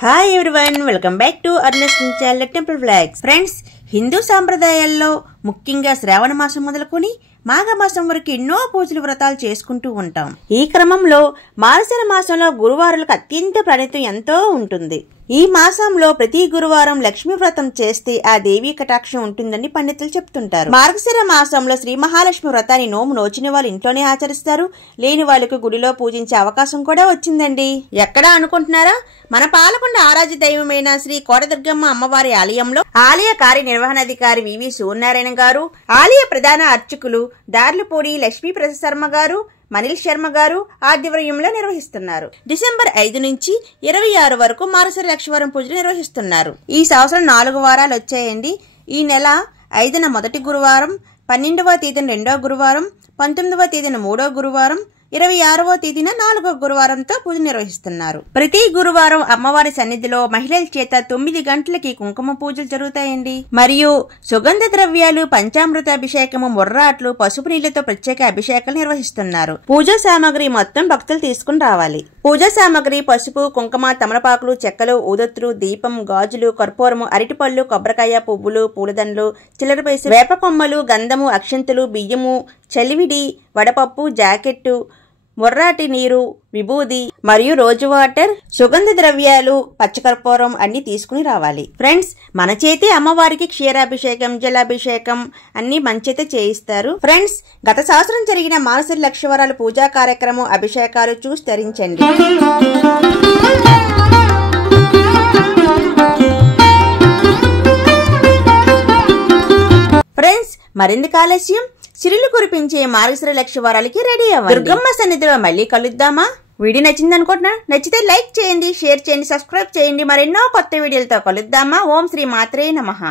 Hi everyone, welcome back to Earnest channel temple flags. Friends, Hindu సాంప్రదాయాల్లో ముఖ్యంగా శ్రావణ మాసం మొదలుకొని మాఘమాసం వరకు ఎన్నో పూజలు వ్రతాలు చేసుకుంటూ ఉంటాం. ఈ క్రమంలో మార్గశిర మాసంలో గురువారాలకు అత్యంత ప్రాధాన్యత ఎంతో ఉంటుంది. ఈ మాసంలో ప్రతి గురువారం లక్ష్మీ వ్రతం చేస్తే ఆ దేవీ కటాక్షం ఉంటుందని పండితులు చెప్తుంటారు. మార్గశిర మాసంలో శ్రీ మహాలక్ష్మి వ్రతాన్ని నోచిన వాళ్ళు ఇంట్లోనే ఆచరిస్తారు. లేని వాళ్ళకు గుడిలో పూజించే అవకాశం కూడా వచ్చిందండి. ఎక్కడా అనుకుంటున్నారా? మన పాలకొండ ఆరాధ్య దైవమైన శ్రీ కోటదుర్గమ్మ అమ్మవారి ఆలయంలో ఆలయ కార్యనిర్వహణాధికారి వివి సూర్యనారాయణ గారు, ఆలయ ప్రధాన అర్చకులు దార్లపూడి లక్ష్మీప్రసాద్ శర్మ గారు, మనీల్ శర్మ గారు ఆధ్వర్యంలో నిర్వహిస్తున్నారు. డిసెంబర్ 5 నుంచి 26 వరకు మార్గశిర లక్షవారం పూజలు నిర్వహిస్తున్నారు. ఈ సంవత్సరం 4 వారాలు వచ్చాయండి. ఈ నెల 5న మొదటి గురువారం, 12వ తేదీన 2వ గురువారం, 19వ తేదీన 3వ గురువారం, 26వ తేదీన 4వ గురువారంతో పూజ నిర్వహిస్తున్నారు. ప్రతి గురువారం అమ్మవారి సన్నిధిలో మహిళల చేత 9 గంటలకి కుంకుమ పూజలు జరుగుతాయండి. మరియు సుగంధ ద్రవ్యాలు, పంచామృత అభిషేకము, ముర్రాట్లు, పసుపు నీళ్లతో ప్రత్యేక అభిషేకాలు నిర్వహిస్తున్నారు. పూజా సామాగ్రి మొత్తం భక్తులు తీసుకుని రావాలి. పూజా సామాగ్రి పసుపు, కుంకుమ, తమలపాకులు, చెక్కలు, ఊదొత్తులు, దీపం, గాజులు, కర్పూరము, అరటిపళ్ళు, కొబ్బరికాయ, పువ్వులు, పూలదండలు, చిల్లర పైసలు, వేప కొమ్మలు, గంధము, అక్షంతులు, బియ్యము, చలివిడి, వడపప్పు, జాకెట్టు, ముర్రాటి నీరు, విభూది మరియు రోజు వాటర్, సుగంధ ద్రవ్యాలు, పచ్చకర్పూరం అన్ని తీసుకుని రావాలి. ఫ్రెండ్స్, మన చేతి అమ్మవారికి క్షీరాభిషేకం, జలాభిషేకం అన్ని మన చేతే చేయిస్తారు. ఫ్రెండ్స్, గత సంవత్సరం జరిగిన మార్గశిర లక్షవారాల పూజా కార్యక్రమం అభిషేకాలు చూసి తరించండి. ఫ్రెండ్స్, మరెందుకు ఆలస్యం? సిరులు కురిపించే మార్గశిర లక్షవారాలకి రెడీ అవ్వండి. దుర్గమ్మ సన్నిధిలో మళ్ళీ కలుద్దామా? వీడియో నచ్చింది అనుకుంటున్నా? నచ్చితే లైక్ చేయండి, షేర్ చేయండి, సబ్స్క్రైబ్ చేయండి. మరెన్నో కొత్త వీడియోలతో కలుద్దామా? ఓం శ్రీ మాత్రే నమః.